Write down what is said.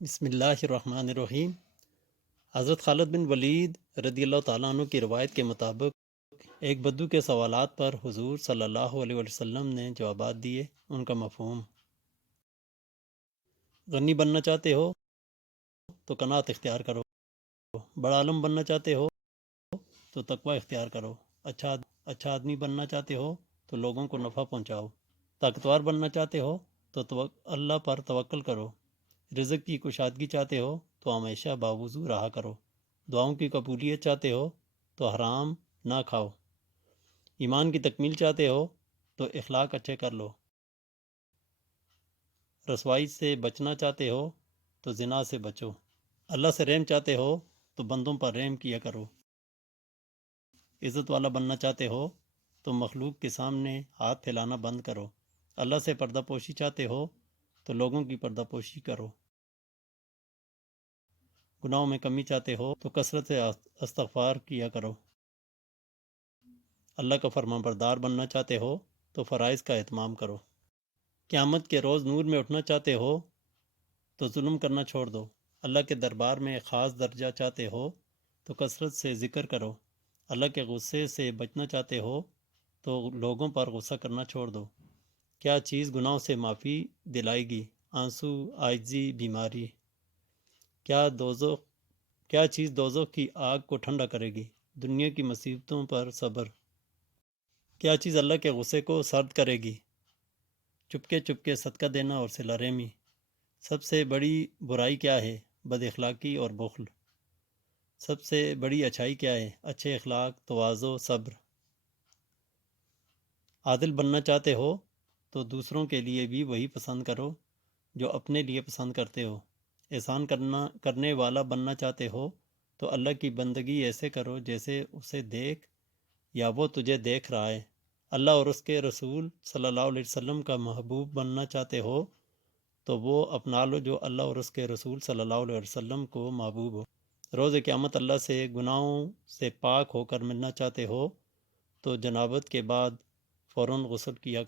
بسم اللہ الرحمن الرحیم۔ حضرت خالد بن ولید رضی اللہ تعالیٰ عنہ کی روایت کے مطابق ایک بدو کے سوالات پر حضور صلی اللہ علیہ وسلم نے جوابات دیے۔ ان کا مفہوم: غنی بننا چاہتے ہو تو قناعت اختیار کرو، بڑا عالم بننا چاہتے ہو تو تقوی اختیار کرو، اچھا آدمی بننا چاہتے ہو تو لوگوں کو نفع پہنچاؤ، طاقتور بننا چاہتے ہو تو اللہ پر توکل کرو، رزق کی کشادگی چاہتے ہو تو ہمیشہ باوضو رہا کرو، دعاؤں کی قبولیت چاہتے ہو تو حرام نہ کھاؤ، ایمان کی تکمیل چاہتے ہو تو اخلاق اچھے کر لو، رسوائی سے بچنا چاہتے ہو تو زنا سے بچو، اللہ سے رحم چاہتے ہو تو بندوں پر رحم کیا کرو، عزت والا بننا چاہتے ہو تو مخلوق کے سامنے ہاتھ پھیلانا بند کرو، اللہ سے پردہ پوشی چاہتے ہو تو لوگوں کی پردہ پوشی کرو، گناہوں میں کمی چاہتے ہو تو کثرت سے استغفار کیا کرو، اللہ کا فرمان بردار بننا چاہتے ہو تو فرائض کا اہتمام کرو، قیامت کے روز نور میں اٹھنا چاہتے ہو تو ظلم کرنا چھوڑ دو، اللہ کے دربار میں ایک خاص درجہ چاہتے ہو تو کثرت سے ذکر کرو، اللہ کے غصے سے بچنا چاہتے ہو تو لوگوں پر غصہ کرنا چھوڑ دو، کیا چیز گناہوں سے معافی دلائے گی؟ آنسو، عاجزی، بیماری۔ کیا چیز دوزخ کی آگ کو ٹھنڈا کرے گی؟ دنیا کی مصیبتوں پر صبر۔ کیا چیز اللہ کے غصے کو سرد کرے گی؟ چپکے صدقہ دینا اور صلہ رحمی۔ سب سے بڑی برائی کیا ہے؟ بد اخلاقی اور بخل۔ سب سے بڑی اچھائی کیا ہے؟ اچھے اخلاق، تواضع، صبر۔ عادل بننا چاہتے ہو تو دوسروں کے لیے بھی وہی پسند کرو جو اپنے لیے پسند کرتے ہو، احسان کرنے والا بننا چاہتے ہو تو اللہ کی بندگی ایسے کرو جیسے اسے دیکھ یا وہ تجھے دیکھ رہا ہے، اللہ اور اس کے رسول صلی اللہ علیہ وسلم کا محبوب بننا چاہتے ہو تو وہ اپنا لو جو اللہ اور اس کے رسول صلی اللہ علیہ وسلم کو محبوب ہو، روز قیامت اللہ سے گناہوں سے پاک ہو کر ملنا چاہتے ہو تو جنابت کے بعد فوراً غسل کیا کر